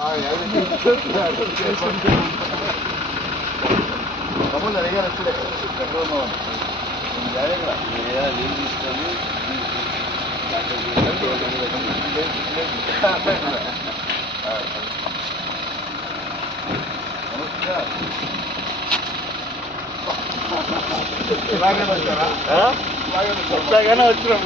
Vamos a llegar a este perdón. Ya venga. Ya bien ఇలాగనే వచ్చినాం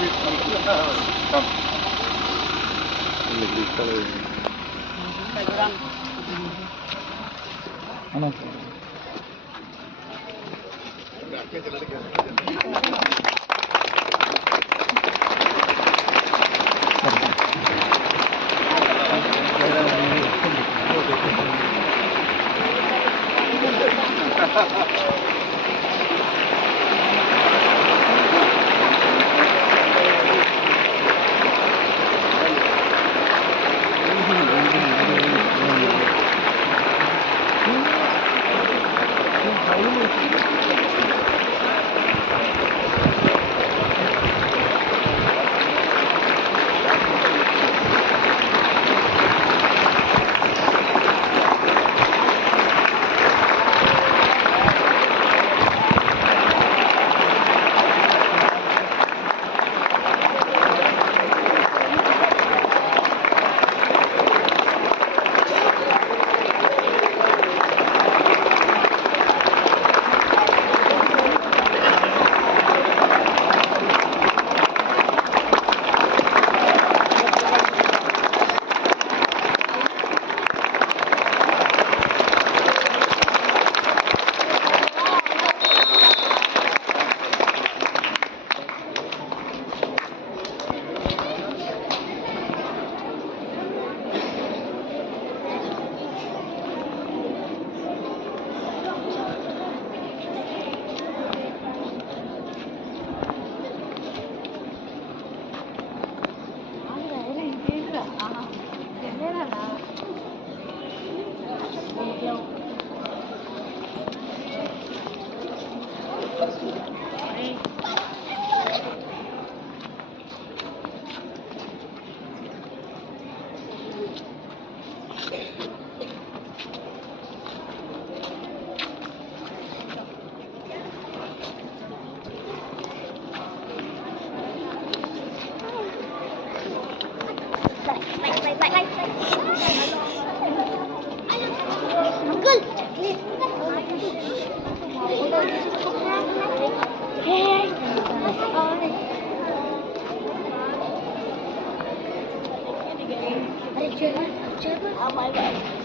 Oh my God.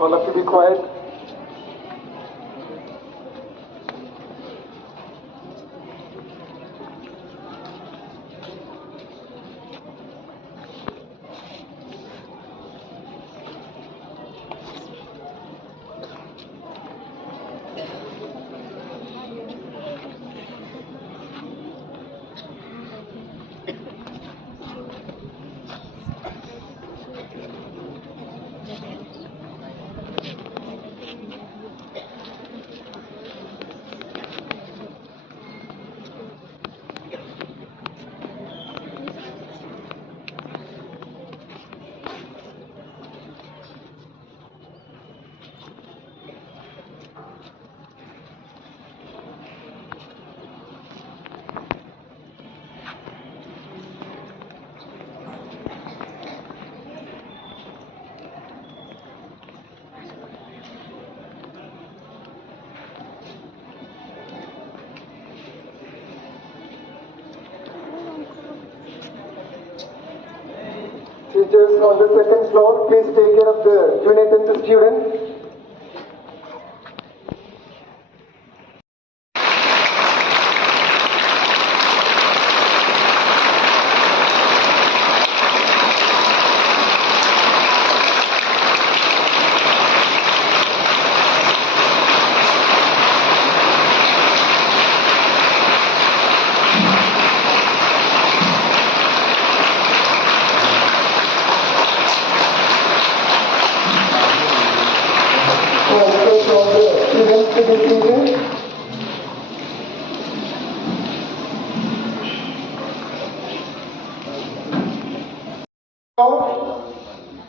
All of you be quiet. teachers on the second floor, please take care of the junior 10th students.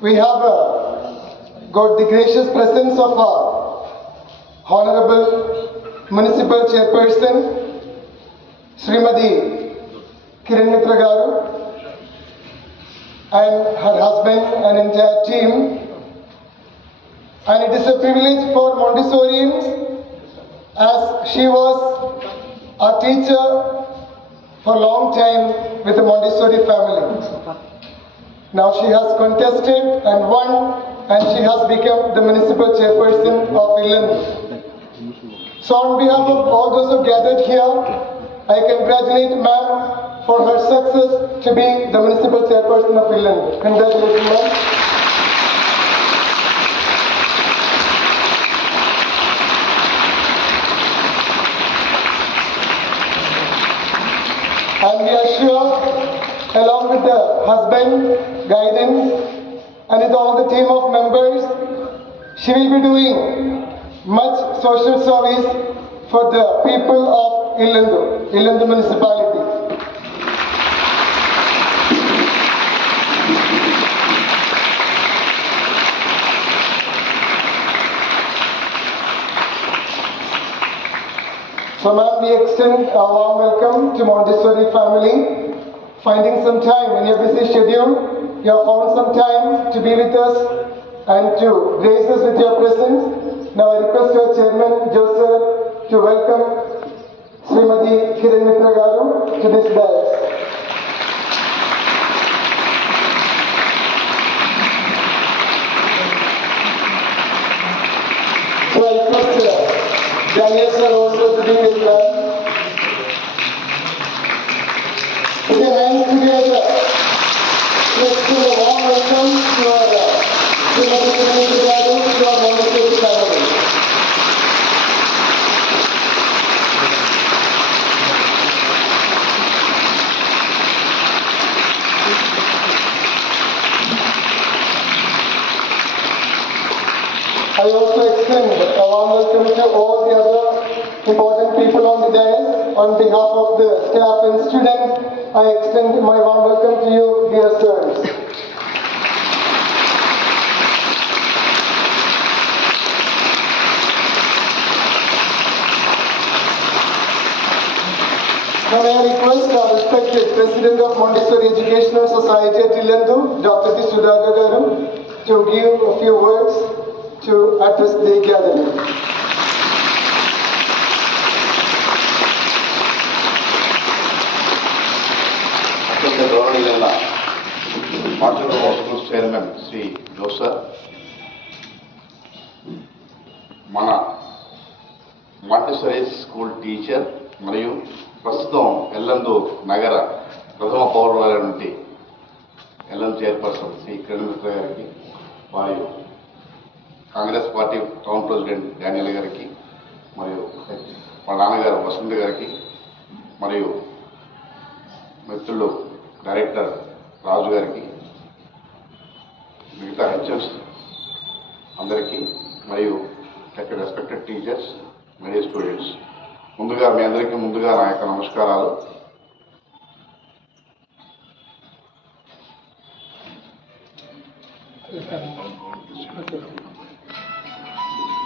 We have got the gracious presence of our Honorable Municipal Chairperson, Srimati Kiran Mitra Garu, and her husband and entire team. And it is a privilege for Montessorians, as she was a teacher for a long time with the Montessori family. Now she has contested and won, and she has become the municipal chairperson of Illandu. So on behalf of all those who gathered here, I congratulate ma'am for her success to be the municipal chairperson of Illandu. Congratulations, ma'am. And we are sure, along with the husband, guidance, and with all the team of members, she will be doing much social service for the people of Illandu municipality. So ma'am, we extend a warm welcome to Montessori family. Finding some time in your busy schedule, you have found some time to be with us and to grace us with your presence. Now I request your chairman, Joseph, to welcome Srimati Kiran Mitra Garu to this dais. So I request Daniel sir also to be with us. Put your hands together. Let's give a warm welcome to our Srimati Kiran Mitra Garu, to our Montessori family. I also extend a warm welcome to all the other important people on the dais. On behalf of the staff and students, I extend my warm welcome to you, dear sirs. Now may I request our respected President of Montessori Educational Society at Illandu, Dr. T. Sudhakar Garu, to give a few words to address the gathering. Montessori School Chairman Sri Joseph, మన Montessori school teacher మరియు ప్రస్తుతం ఎల్లందు నగర ప్రథమ పౌరులైనటువంటి ఎల్లందు చైర్పర్సన్ శ్రీ కిరణ్ మిత్ర గారికి, మరియు Congress party town president Daniel గారికి, మరియు వాళ్ళ నాన్నగారు వసంత్ గారికి, మరియు మిత్రులు డైరెక్టర్ రాజు గారికి, మిగతా హెచ్ఎంస్ అందరికీ, మరియు రెస్పెక్టెడ్ టీచర్స్, మరియు స్టూడెంట్స్, ముందుగా మీ అందరికీ ముందుగా నా యొక్క నమస్కారాలు.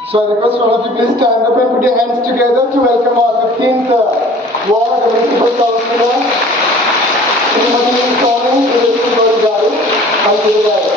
So I request all of you please stand up and put your hands together to welcome our 15th Ward Municipal Councillor, Srimati Sonu Garu, and to the dais.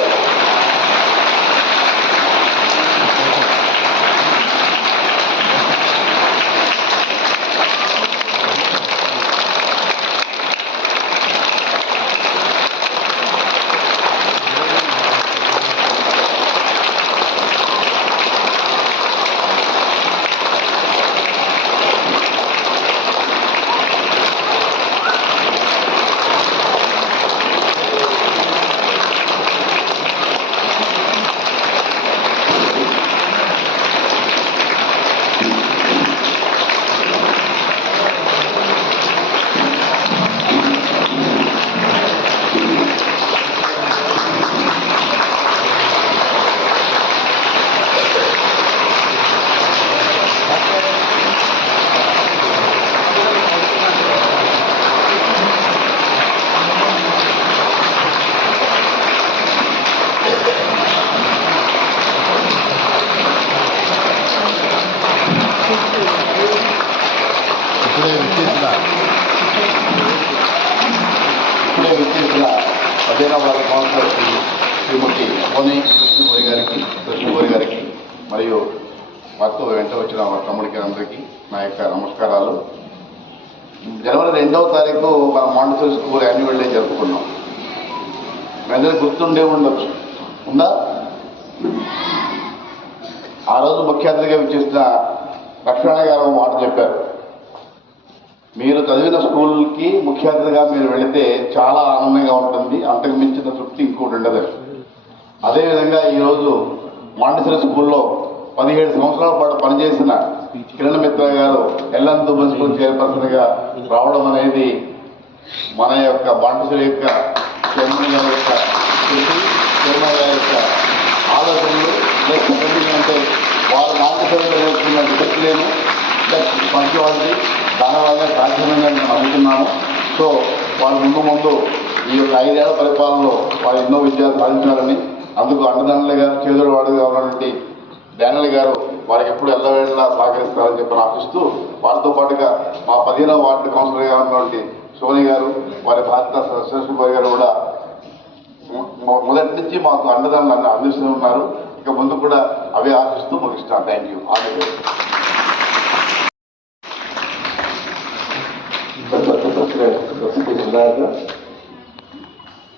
మధ్యాహ్నం వారి కౌన్సిలర్ శ్రీమతి కోని కృష్ణగోరి గారికి మరియు వారితో వెంట వచ్చిన మా తమ్ముడికి అందరికీ నా యొక్క నమస్కారాలు. జనవరి 2వ తారీఖు మన మాంటిసోరీ స్కూల్ యాన్యువల్ డే జరుపుకున్నాం. మీ అందరికీ గుర్తుండే ఉండొచ్చు, ఉందా? ఆ రోజు ముఖ్య అతిథిగా విచ్చేసిన లక్ష్మణ గారు మాట చెప్పారు, మీరు చదివిన స్కూల్కి ముఖ్య అతిథిగా మీరు వెళితే చాలా ఆనందంగా ఉంటుంది, అంతకు మించిన తృప్తి ఇంకోటి ఉండదు. అదేవిధంగా ఈరోజు మాంటిసోరీ స్కూల్లో 17 సంవత్సరాల పాటు పనిచేసిన కిరణ్ మిత్ర గారు ఎల్లందు మున్సిపల్ చైర్పర్సన్గా రావడం అనేది మన యొక్క మాంటిసోరీ యొక్క చైర్మన్ గారి యొక్క కృషి, చైర్మన్ గారి యొక్క ఆలోచనలు అంటే వారు మాంటిసోరీలో నేర్చుకున్న డిసిప్లిన్ ప్లస్ పంక్చువాలిటీ దానివల్ల సాధ్యమైన మేము నమ్ముతున్నాము. సో వాళ్ళు ముందు ఈ యొక్క 5 ఏళ్ల పరిపాలనలో వారు ఎన్నో విజయాలు సాధించాలని, అందుకు అండదండలుగా చేదుడు వాడుగా ఉన్నటువంటి డానియల్ గారు వారికి ఎప్పుడు ఎల్లవేళలా సహకరిస్తారని చెప్పి ఆశిస్తూ, వారితో పాటుగా మా 15వ వార్డు కౌన్సిలర్గా ఉన్నటువంటి సోని గారు, వారి బాధ్యత సరస్వతి గారు కూడా మొదటి నుంచి మాకు అండదండలు అందిస్తూ ఉన్నారు. ఇక ముందు కూడా అవే ఆశిస్తూ ముగిస్తాను. Thank you. All the best.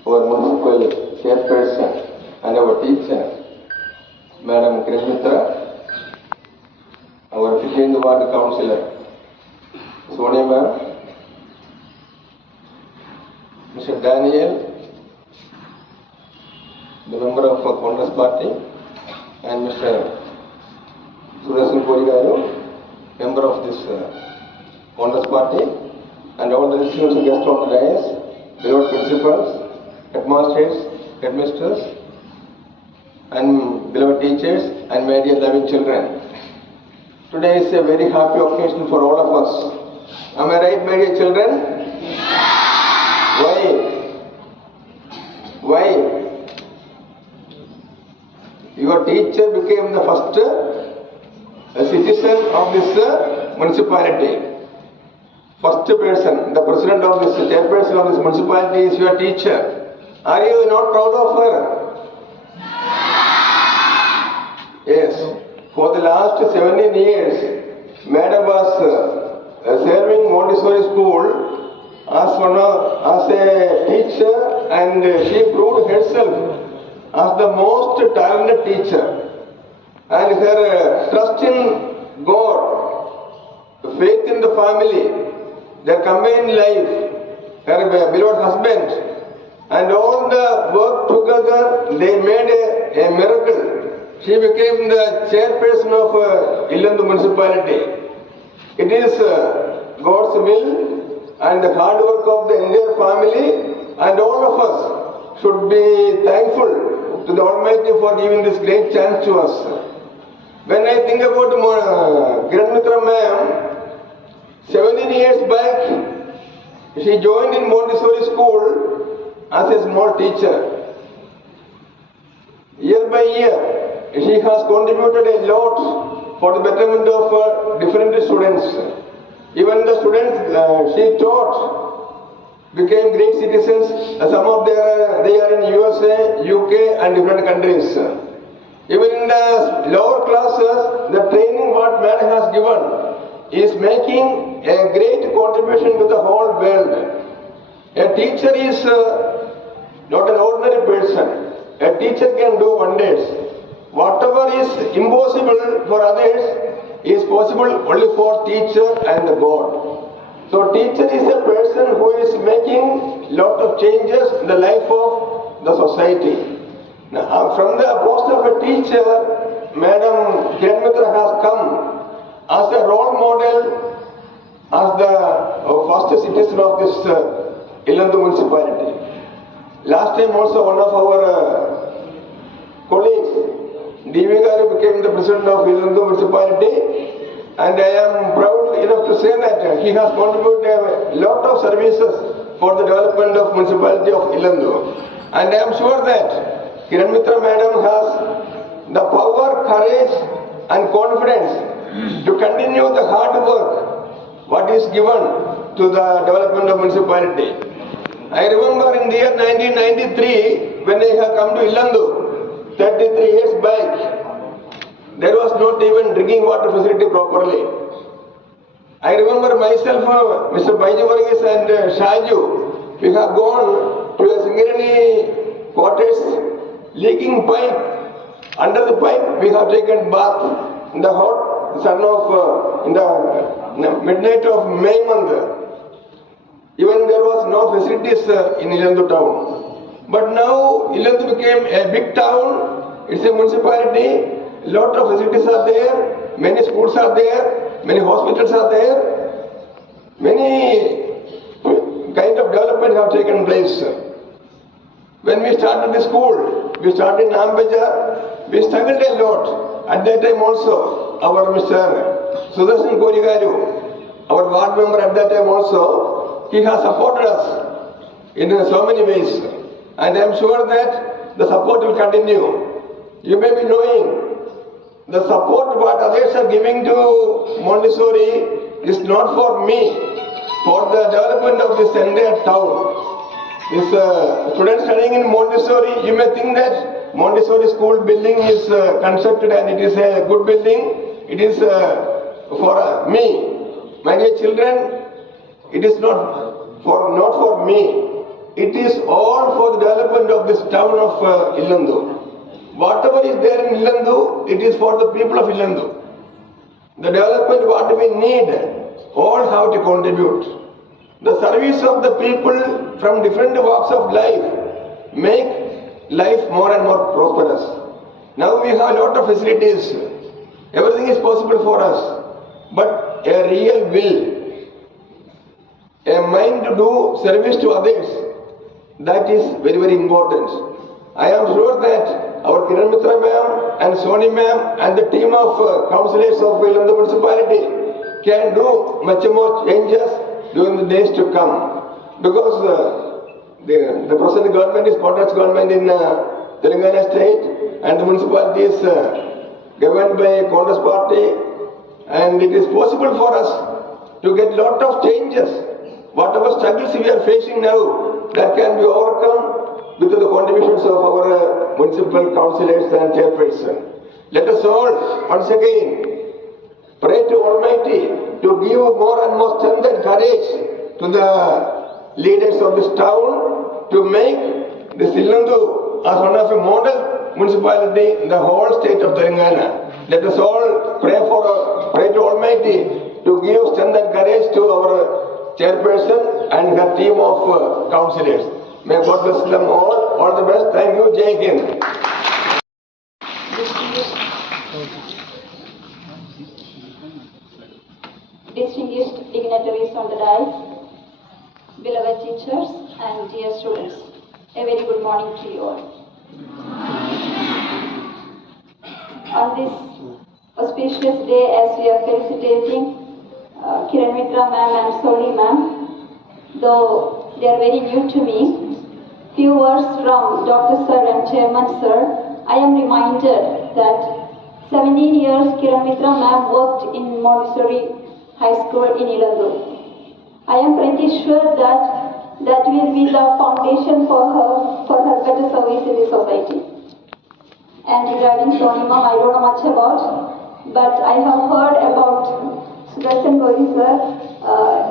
our municipal chairperson and our teacher, Madam Kiran Mitra, our 15th ward councillor, Sonia ma'am, Mr. Daniel, the member of Congress Party, and Mr. Surashan Korigaru, member of this Congress Party, and all the listeners and guests on the dais, beloved principals, headmasters, and beloved teachers, and my dear loving children. Today is a very happy occasion for all of us. Am I right, my dear children? Why? Your teacher became the first citizen of this municipality. First person, the president of this, chairperson of this municipality is your teacher. Are you not proud of her? Yes. For the last 17 years, Madam was serving Montessori school as a teacher, and she proved herself as the most talented teacher. And her trust in God, faith in the family, their combined life, her beloved husband, and all the work together, they made a miracle. She became the chairperson of Illandu municipality. It is God's will and the hard work of the entire family, and all of us should be thankful to the Almighty for giving this great chance to us. When I think about Kiran Mitra ma'am, 17 years back, she joined in Montessori school as a small teacher. Year by year, she has contributed a lot for the betterment of different students. Even the students she taught became great citizens. Some of they are in USA, UK, and different countries. Even in the lower classes, the training what man has given is making a great contribution to the whole world. A teacher is not an ordinary person. A teacher can do wonders. Whatever is impossible for others is possible only for teacher and God. So teacher is a person who is making lot of changes in the life of the society. Now, from the post of a teacher, Madam Kiran Mitra has come as a role model, as the first citizen of this Illandu municipality. Last time also one of our colleagues, D.V. Garu, became the president of Illandu municipality, and I am proud enough to say that he has contributed a lot of services for the development of municipality of Illandu. And I am sure that Kiran Mitra madam has the power, courage, and confidence to continue the hard work what is given to the development of municipality. I remember in the year 1993, when I have come to Illandu, 33 years back, there was not even drinking water facility properly. I remember myself, Mr. Baiju Varghese and Shaju, we have gone to a Singareni quarters, leaking pipe. Under the pipe, we have taken bath in the hot sun of, in the midnight of May month. Even there was no facilities in Ilandu town. But now Ilandu became a big town. It's a municipality. A lot of facilities are there. Many schools are there. Many hospitals are there. Many kind of development have taken place. When we started the school, we started in Ambajar. We struggled a lot. At that time also, our Mr. Sudarshan Korigaru, our ward member at that time also, he has supported us in so many ways. And I am sure that the support will continue. You may be knowing the support what others are giving to Montessori is not for me, for the development of this entire town. This students studying in Montessori, you may think that Montessori school building is constructed and it is a good building. It is for me. My dear children, it is not for me. It is all for the development of this town of Illandu. Whatever is there in Illandu, it is for the people of Illandu. The development what we need, all have to contribute. The service of the people from different walks of life make life more and more prosperous. Now we have a lot of facilities. Everything is possible for us. But a real will, a mind to do service to others, that is very, very important. I am sure that our Kiran Mitra ma'am and Soni ma'am and the team of councillors of Illandu municipality can do much more changes during the days to come. Because the present government is contrast government in Telangana state and the municipality is governed by Congress party, and it is possible for us to get lot of changes. Whatever struggles we are facing now, that can be overcome with the contributions of our municipal councillors and chairperson. Let us all once again pray to Almighty to give more and more strength and courage to the leaders of this town to make this Illandu as one of a model municipality in the whole state of Telangana. Let us all pray to Almighty to give strength and courage to our chairperson and her team of councillors. May God bless them all. All the best. Thank you. Jai Hind. Distinguished dignitaries on the dais, beloved teachers and dear students, a very good morning to you all. On this auspicious day, as we are felicitating Kiran Mitra ma'am and Soni ma'am, though they are very new to me, few words from Dr. Sir and Chairman Sir. I am reminded that 17 years Kiran Mitra ma'am worked in Montessori High School in Ilandu. I am pretty sure that will be the foundation for her better service in the society. And regarding Soni ma'am, I don't know much about, but I have heard about Sudarshan Gori sir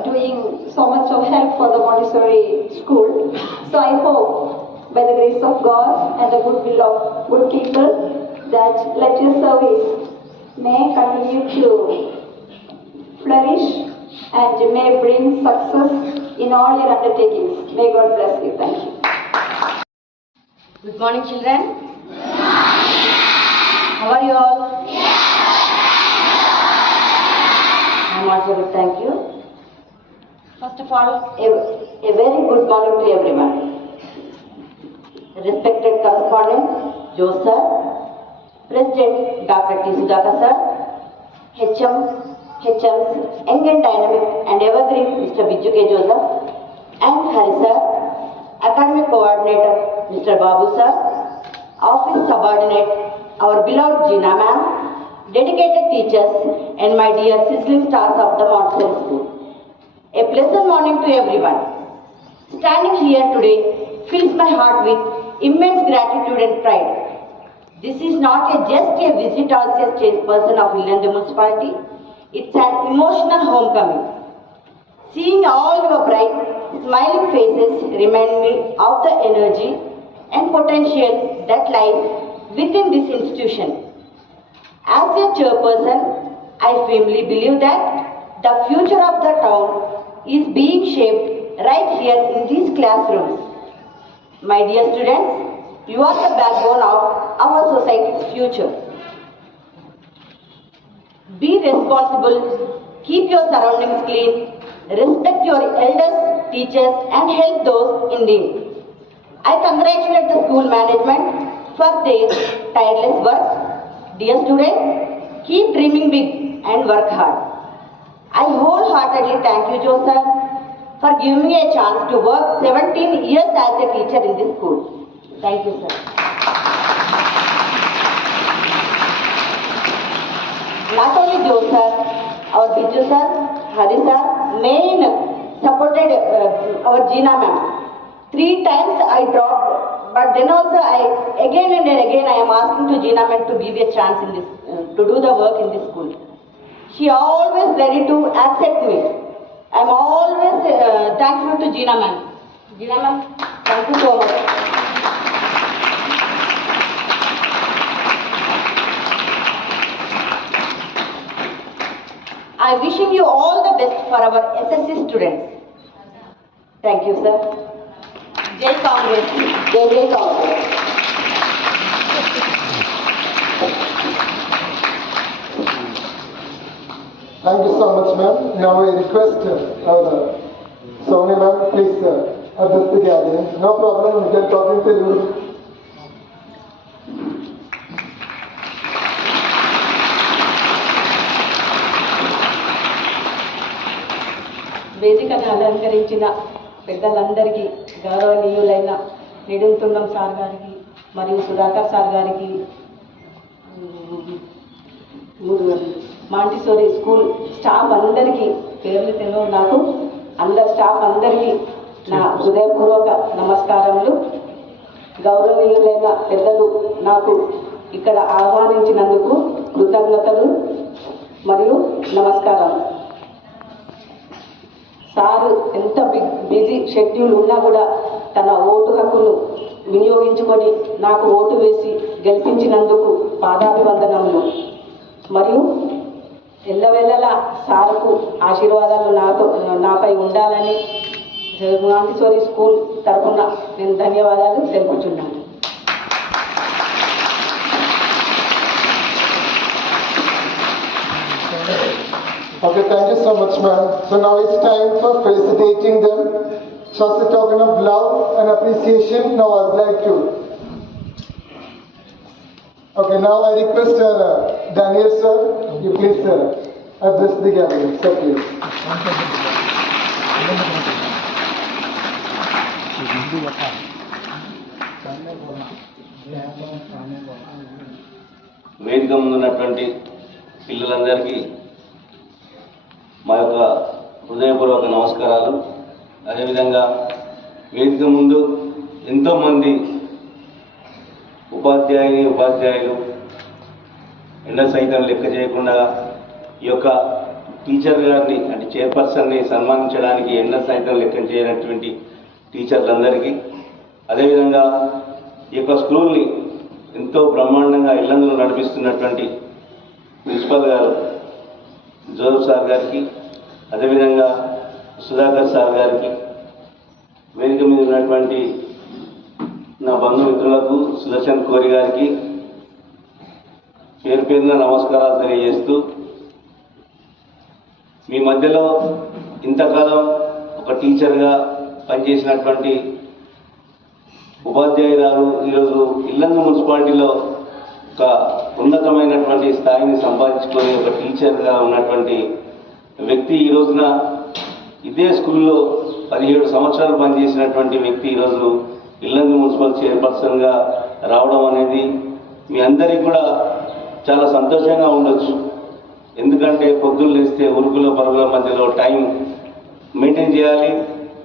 doing so much of help for the Montessori school. So I hope, by the grace of God and the goodwill of good people, that let your service may continue to flourish and may bring success in all your undertakings. May God bless you. Thank you. Good morning, children. How are you all? I am also good, thank you. First of all, a very good morning to everyone. Respected correspondent, Joe sir, President Dr. T. Sudhakar sir, HMs, young and dynamic and evergreen Mr. Biju K. Joseph, and Hari sir, Academic Coordinator Mr. Babu sir, Office Subordinate, our beloved Gina ma'am, dedicated teachers, and my dear sizzling stars of the Montessori School. A pleasant morning to everyone. Standing here today fills my heart with immense gratitude and pride. This is not just a visit as a chairperson of Illandu Municipality, it's an emotional homecoming. Seeing all your bright, smiling faces remind me of the energy and potential that lies within this institution. As a chairperson, I firmly believe that the future of the town is being shaped right here in these classrooms. My dear students, you are the backbone of our society's future. Be responsible, keep your surroundings clean, respect your elders, teachers, and help those in need. I congratulate the school management for their tireless work. Dear students, keep dreaming big and work hard. I wholeheartedly thank you, Joseph, for giving me a chance to work 17 years as a teacher in this school. Thank you, sir. Not only Joe sir, our Biju sir, Hari sir, main supported our Gina ma'am. 3 times I dropped, but then also again and again I am asking to Gina ma'am to give me a chance in this, to do the work in this school. She always ready to accept me. I am always thankful to Gina ma'am. Gina ma'am, thank you so much. I wishing you all the best for our SSC students. Thank you, sir. Jai Congress. Jai Jai Congress. Thank you so much, ma'am. Now I request our Sonia ma'am, please address the gathering. No problem, we can talk in Telugu. వేదికను అలంకరించిన పెద్దలందరికీ, గౌరవనీయులైన నిడుంతుండం సార్ గారికి మరియు సుధాకర్ సార్ గారికి, Montessori school staff అందరికీ, పేర్లు తెలియవు నాకు, అందరి స్టాఫ్ అందరికీ నా హృదయపూర్వక నమస్కారములు. గౌరవనీయులైన పెద్దలు నాకు ఇక్కడ ఆహ్వానించినందుకు కృతజ్ఞతలు మరియు నమస్కారం. సారు ఎంత బిజీ షెడ్యూల్ ఉన్నా కూడా తన ఓటు హక్కును వినియోగించుకొని నాకు ఓటు వేసి గెలిపించినందుకు పాదాభివందనములు. మరియు ఎల్లవెల్లలా సార్కు ఆశీర్వాదాలు నాపై ఉండాలని మాంటిసోరీ స్కూల్ తరఫున నేను ధన్యవాదాలు తెలుపుచున్నాను. Okay, thank you so much, ma'am. So now it's time for felicitating them. So as a token of love and appreciation, now I would like to. Okay, now I request Daniel sir, you please address the gathering. Sir, please. వేదిక ముందున్నటువంటి పిల్లలందరికీ మా యొక్క హృదయపూర్వక నమస్కారాలు. అదేవిధంగా వేదిక ముందు ఎంతోమంది ఉపాధ్యాయులు ఎండ సైతం లెక్క చేయకుండా ఈ యొక్క టీచర్ గారిని అంటే చైర్పర్సన్ని సన్మానించడానికి ఎండ సైతం లెక్క చేయనటువంటి టీచర్లందరికీ, అదేవిధంగా ఈ యొక్క స్కూల్ని ఎంతో బ్రహ్మాండంగా ఇల్లందులో నడిపిస్తున్నటువంటి ప్రిన్సిపల్ గారు జోసెఫ్ సార్ గారికి, అదేవిధంగా సుధాకర్ సార్ గారికి, వేదిక మీద ఉన్నటువంటి నా బంధుమిత్రులకు సుదర్శన్ కోరి గారికి పేరు పేరున నమస్కారాలు తెలియజేస్తూ, మీ మధ్యలో ఇంతకాలం ఒక టీచర్గా పనిచేసినటువంటి ఉపాధ్యాయురాలు ఈరోజు ఇల్లందు మున్సిపాలిటీలో ఒక ఉన్నతమైనటువంటి స్థాయిని సంపాదించుకొని ఒక టీచర్గా ఉన్నటువంటి వ్యక్తి ఈ రోజున ఇదే స్కూల్లో 17 సంవత్సరాలు పనిచేసినటువంటి వ్యక్తి ఈరోజు ఇల్లందు మున్సిపల్ చైర్పర్సన్గా రావడం అనేది మీ అందరికీ కూడా చాలా సంతోషంగా ఉండొచ్చు. ఎందుకంటే పొద్దున్న లేస్తే ఉరుకుల పరుగుల మధ్యలో టైం మెయింటైన్ చేయాలి.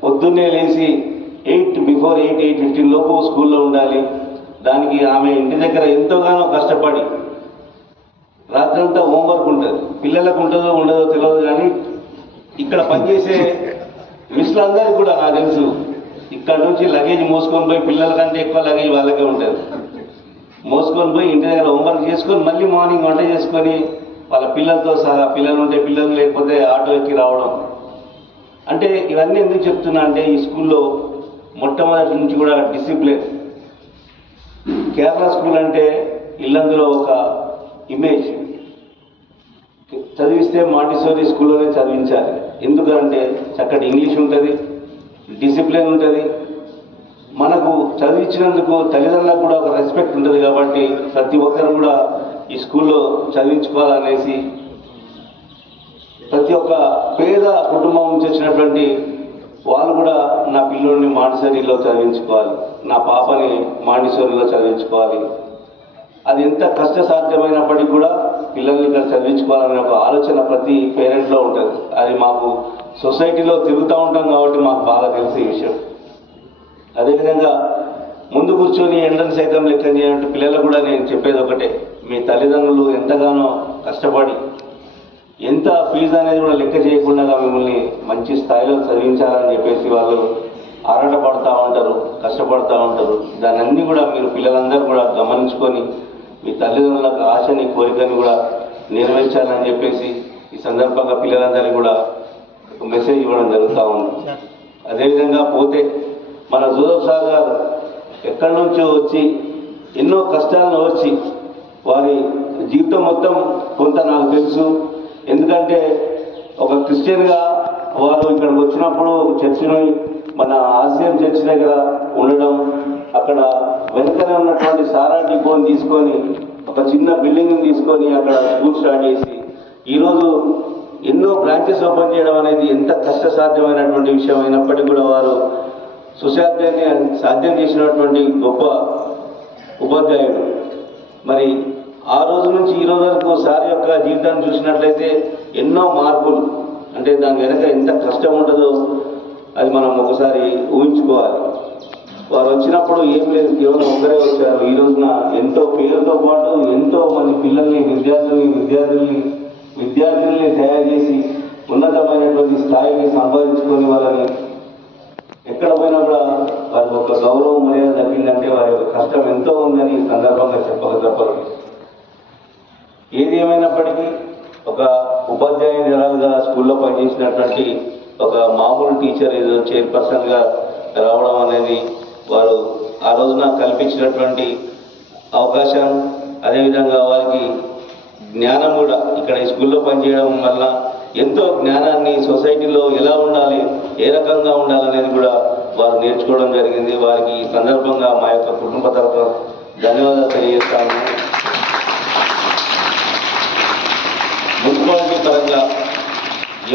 పొద్దున్నే లేచి బిఫోర్ 8:15 లోపు స్కూల్లో ఉండాలి. దానికి ఆమె ఇంటి దగ్గర ఎంతోగానో కష్టపడి రాత్రంతా హోంవర్క్ ఉంటుంది. పిల్లలకు ఉంటుందో ఉండదో తెలియదు, కానీ ఇక్కడ పనిచేసే మిస్లందరికీ కూడా నాకు తెలుసు, ఇక్కడ నుంచి లగేజ్ మోసుకొని పోయి, పిల్లల కంటే ఎక్కువ లగేజ్ వాళ్ళకే ఉంటుంది, మోసుకొని పోయి ఇంటి దగ్గర హోంవర్క్ చేసుకొని మళ్ళీ మార్నింగ్ వంట చేసుకొని వాళ్ళ పిల్లలతో సహా, పిల్లలు ఉంటే పిల్లలు లేకపోతే ఆటో ఎక్కి రావడం. అంటే ఇవన్నీ ఎందుకు చెప్తున్నా అంటే, ఈ స్కూల్లో మొట్టమొదటి నుంచి కూడా డిసిప్లిన్. కేరళ స్కూల్ అంటే ఇల్లందులో ఒక ఇమేజ్. చదివిస్తే మాంటిసోరీ స్కూల్లోనే చదివించాలి. ఎందుకంటే చక్కటి ఇంగ్లీష్ ఉంటుంది, డిసిప్లిన్ ఉంటుంది. మనకు చదివించినందుకు తల్లిదండ్రులకు కూడా ఒక రెస్పెక్ట్ ఉంటుంది. కాబట్టి ప్రతి ఒక్కరు కూడా ఈ స్కూల్లో చదివించుకోవాలనేసి ప్రతి ఒక్క పేద కుటుంబం నుంచి వచ్చినటువంటి వాళ్ళు కూడా నా పిల్లోడిని మాంటిసోరీలో చదివించుకోవాలి, నా పాపని మాంటిసోరీలో చదివించుకోవాలి. అది ఎంత కష్టసాధ్యమైనప్పటికీ కూడా పిల్లల్ని ఇక్కడ చదివించుకోవాలనే ఒక ఆలోచన ప్రతి పేరెంట్లో ఉంటుంది. అది మాకు సొసైటీలో తిరుగుతూ ఉంటాం కాబట్టి మాకు బాగా తెలిసే విషయం. అదేవిధంగా ముందు కూర్చొని ఎంట్రన్స్ సైతం లెక్క చేయాలంటే పిల్లలకు కూడా నేను చెప్పేది ఒకటే, మీ తల్లిదండ్రులు ఎంతగానో కష్టపడి ఎంత ఫీజు అనేది కూడా లెక్క చేయకుండా మిమ్మల్ని మంచి స్థాయిలో చదివించాలని చెప్పేసి వాళ్ళు ఆరాటపడుతూ ఉంటారు, కష్టపడుతూ ఉంటారు. దాన్ని అన్నీ కూడా మీరు పిల్లలందరూ కూడా గమనించుకొని మీ తల్లిదండ్రులకు ఆశని, కోరికని కూడా నెరవేర్చాలని చెప్పేసి ఈ సందర్భంగా పిల్లలందరికీ కూడా ఒక మెసేజ్ ఇవ్వడం జరుగుతూ ఉంది. అదేవిధంగా పోతే మన జోసెఫ్ సార్ గారు ఎక్కడి నుంచో వచ్చి ఎన్నో కష్టాలను వచ్చి వారి జీవితం మొత్తం కొంత నాకు తెలుసు. ఎందుకంటే ఒక క్రిస్టియన్గా వారు ఇక్కడికి వచ్చినప్పుడు చర్చిని, మన ఆసియన్ చర్చ్ దగ్గర ఉండడం, అక్కడ వెనుకనే ఉన్నటువంటి సారా డిపోని తీసుకొని ఒక చిన్న బిల్డింగ్ని తీసుకొని అక్కడ స్కూల్ స్టార్ట్ చేసి ఈరోజు ఎన్నో బ్రాంచెస్ ఓపెన్ చేయడం అనేది ఎంత కష్టసాధ్యమైనటువంటి విషయం అయినప్పటికీ కూడా వారు సుసాధ్యాన్ని సాధ్యం చేసినటువంటి గొప్ప ఉపాధ్యాయుడు. మరి ఆ రోజు నుంచి ఈ రోజు వరకు సార్ యొక్క జీవితాన్ని చూసినట్లయితే ఎన్నో మార్పులు, అంటే దాని వెనక ఎంత కష్టం ఉంటుందో అది మనం ఒకసారి ఊహించుకోవాలి. వారు వచ్చినప్పుడు ఏం లేదు, కేవలం ఒక్కరే వచ్చారు. ఈ రోజున ఎంతో పేరుతో పాటు ఎంతో మంది పిల్లల్ని, విద్యార్థుల్ని తయారు చేసి ఉన్నతమైనటువంటి స్థాయికి సంపాదించుకొని వాళ్ళని ఎక్కడ పోయినా కూడా వారికి ఒక గౌరవం, మర్యాద దక్కిందంటే వారి యొక్క కష్టం ఎంతో ఉందని ఈ సందర్భంగా చెప్పక తప్పదు. ఏది ఏమైనప్పటికీ ఒక ఉపాధ్యాయురాలుగా స్కూల్లో పనిచేసినటువంటి ఒక మామూలు టీచర్ ఏదో చైర్పర్సన్గా రావడం అనేది వారు ఆ రోజున కల్పించినటువంటి అవకాశం, అదేవిధంగా వారికి జ్ఞానం కూడా ఇక్కడ ఈ స్కూల్లో పనిచేయడం వల్ల ఎంతో జ్ఞానాన్ని సొసైటీలో ఎలా ఉండాలి, ఏ రకంగా ఉండాలనేది కూడా వారు నేర్చుకోవడం జరిగింది. వారికి ఈ సందర్భంగా మా యొక్క కుటుంబ తరఫున ధన్యవాదాలు తెలియజేస్తాము. మున్సిపాలిటీ పరంగా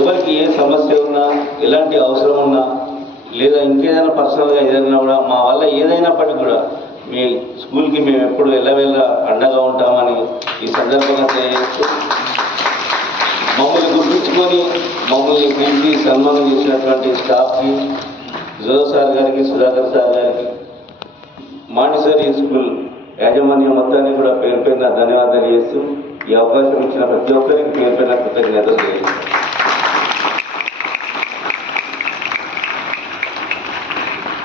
ఎవరికి ఏ సమస్య ఉన్నా, ఎలాంటి అవసరం ఉన్నా, లేదా ఇంకేదైనా పర్సనల్గా ఏదైనా కూడా మా వల్ల ఏదైనప్పటికీ కూడా మీ స్కూల్కి మేము ఎప్పుడు వెళ్ళ అండగా ఉంటామని ఈ సందర్భంగా తెలియజేస్తూ, మమ్మల్ని గుర్తించుకొని మమ్మల్ని పిలిచి సన్మానం చేసినటువంటి స్టాఫ్కి, జోసెఫ్ సార్ గారికి, సుధాకర్ సార్ గారికి, మాంటిసోరీ స్కూల్ యాజమాన్యం మొత్తాన్ని కూడా పేరు పేరున ధన్యవాదాలు తెలియజేస్తూ ఈ అవకాశం ఇచ్చిన ప్రతి ఒక్కరికి పేరు పేరున కృతజ్ఞతలు తెలియజేస్తాను.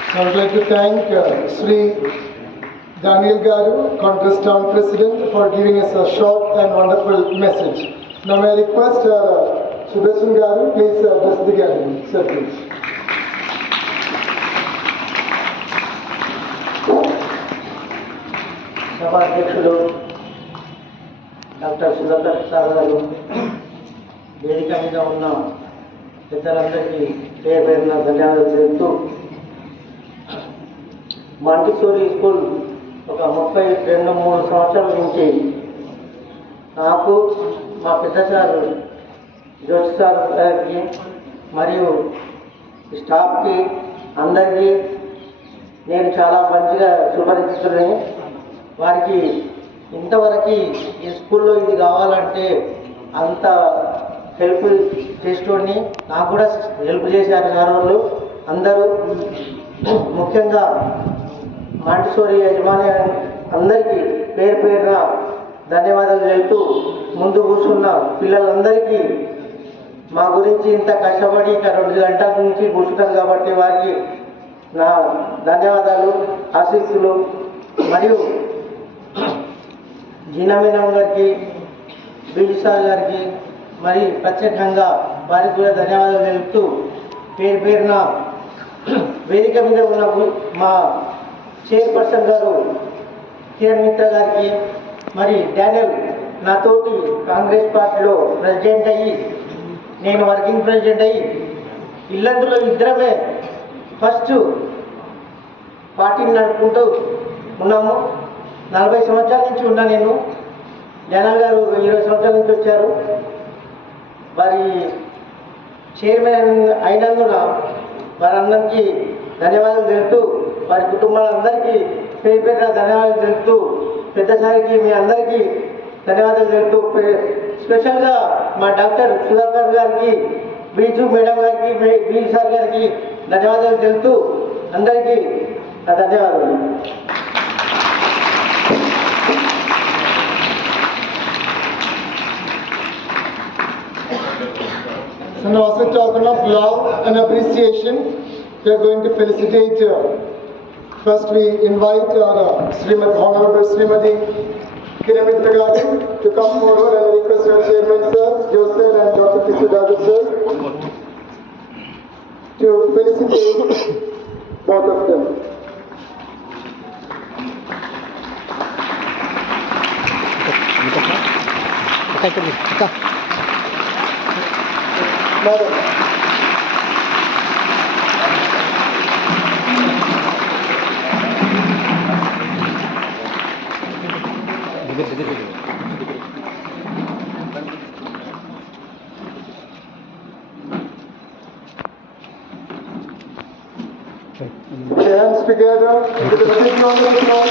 So I would like to thank Sri Daniel Garu, Congress Town President, for giving us a short and wonderful message. Now may I request Sudarshan Garu, please address the gathering. Sir, please. సభాధ్యక్షులు డాక్టర్ సుధాకర్ సార్ గారు, వేదిక మీద ఉన్న పెద్దలందరికీ పేరు పేరున ధన్యవాదాలు తెలుపుతూ, మాంటిసోరీ స్కూల్ ఒక 32-33 సంవత్సరాల నుంచి నాకు, మా పెద్ద సార్ జోష్ సార్ గారికి మరియు స్టాఫ్కి అందరికీ నేను చాలా మంచిగా సుపరిచితులని. వారికి ఇంతవరకు ఈ స్కూల్లో ఇది కావాలంటే అంత హెల్ప్ చేసేటోడిని, నాకు కూడా హెల్ప్ చేశారు సార్ వాళ్ళు అందరూ. ముఖ్యంగా మాంటిసోరి యజమాని అందరికీ పేరు పేరున ధన్యవాదాలు తెలుపుతూ ముందు కూర్చున్న పిల్లలందరికీ మా గురించి ఇంత కష్టపడి ఇక 2 గంటల నుంచి కూర్చుంటాం కాబట్టి వారికి నా ధన్యవాదాలు, ఆశీస్సులు. మరియు జీనా మేడం గారికి, బీడి సార్ గారికి మరి ప్రత్యేకంగా వారికి కూడా ధన్యవాదాలు తెలుపుతూ పేరు పేరున వేదిక మీద ఉన్న మా చైర్పర్సన్ గారు కిరణ్ మిత్ర గారికి, మరి డానియల్ నాతోటి కాంగ్రెస్ పార్టీలో ప్రెసిడెంట్ అయ్యి నేను వర్కింగ్ ప్రెసిడెంట్ అయ్యి ఇల్లందులో ఇద్దరమే ఫస్ట్ పార్టీని నడుపుకుంటూ ఉన్నాము. 40 సంవత్సరాల నుంచి ఉన్నా నేను. జనాల్ గారు 20 సంవత్సరాల నుంచి వచ్చారు. వారి చైర్మన్ అయినందున వారందరికీ ధన్యవాదాలు తెలుపుతూ, వారి కుటుంబాలందరికీ పేరు పేరున ధన్యవాదాలు తెలుపుతూ, పెద్దసారికి మీ అందరికీ ధన్యవాదాలు తెలుపుతూ, స్పెషల్గా మా డాక్టర్ సుధాకర్ గారికి, బీజు మేడం గారికి, బీజు సార్ గారికి ధన్యవాదాలు తెలుపుతూ అందరికీ నా ధన్యవాదాలు. So now, after talking of love and appreciation, we are going to felicitate. First, we invite our Honorable Srimati Kiran Mitra Garu to come forward and request our Chairman Sir, Joseph and Dr. Kisudhagar Sir to felicitate both of them. Madam. Put your hands together to the sitting on the floor.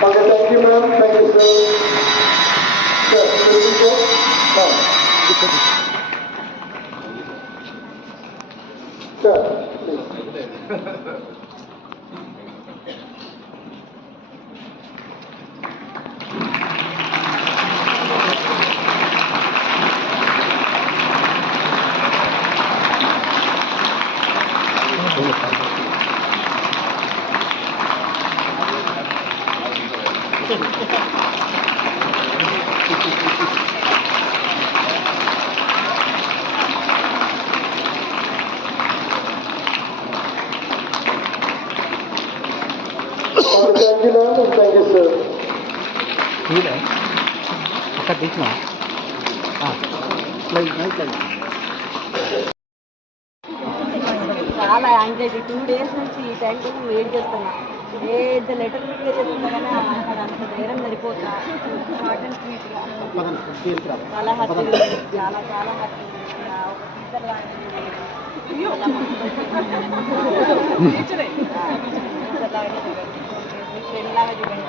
Okay, thank you, ma'am. Thank you, sir. Sir, should we go? Ma'am. Sir, please. Thank you, ma'am, and thank you, sir. చాలా యాంగ్జైటీ 2 days నుంచి ఈ టైం కోసం వెయిట్ చేస్తున్నా. ఏదో letter prepare చేస్తున్నా కానీ అక్కడ అంత ధైర్యం సరిపోతా. షార్ట్ అండ్ స్వీట్గా చాలా హ్యాపీ, చాలా చాలా హ్యాపీ. ఒక టీచర్ లాంటిది, మీ ఫ్రెండ్ లాగా చూడండి,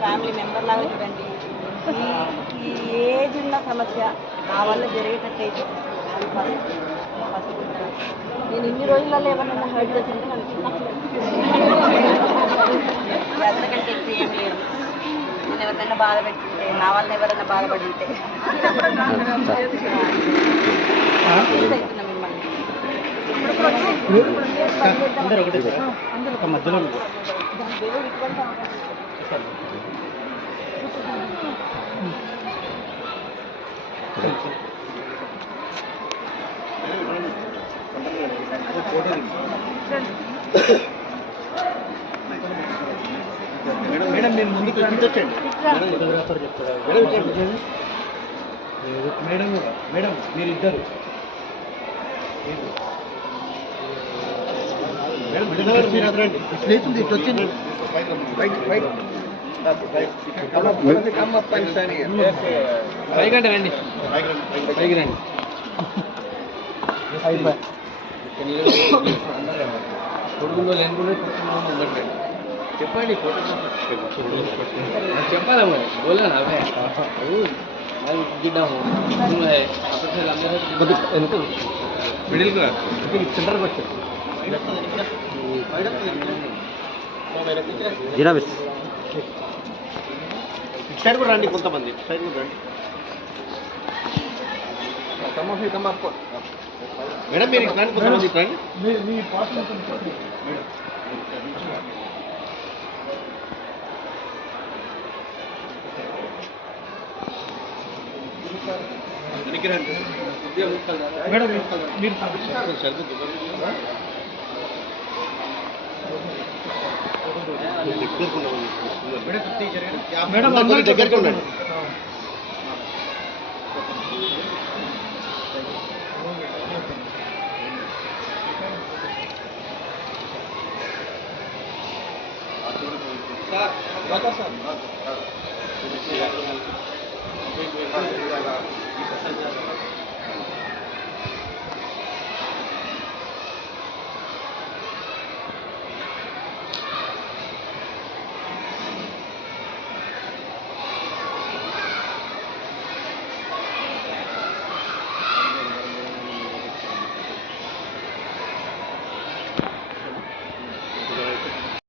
ఫ్యామిలీ మెంబర్ లాగా చూడండి. ఈ ఏజ్ ఉన్న సమస్య నా వల్ల జరిగేటట్టయితే అది ఫస్ట్. నేను ఇన్ని రోజులలో ఏమన్నా హర్ట్ చేస్తుంటే అంతకంటే ఎక్కువ ఏం లేదు. నేను ఎవరినైనా బాధ పెట్టుకుంటే, నా వల్ల ఎవరైనా బాధపడుంటే అవుతున్నా మిమ్మల్ని. మేడం నేను ముందుకు చూపించండి. ఫోటోగ్రాఫర్ చెప్తారా? మేడం కూడా, మేడం మీరిద్దరు మేడం మీరు అదరండి. ఇట్లా వచ్చింది, ఇట్లా వచ్చింది. పైకంటే రండి పైకి రండి కొడుకులో లేనుకుంటే ఉన్నట్టు చెప్పండి ఫోటో చెప్పాలమ్మా బోలా నా गिड्डा हूँ तुम है मिडिल क्लास सेंटर बच्चे जीरा बिस సైడ్ కూడా రండి కొంతమంది సైడ్ కూడా రండి మేడం మీరు రండి కొంతమంది రండి మేడం మీరు మేడం దగ్గరకు ఉండండి సార్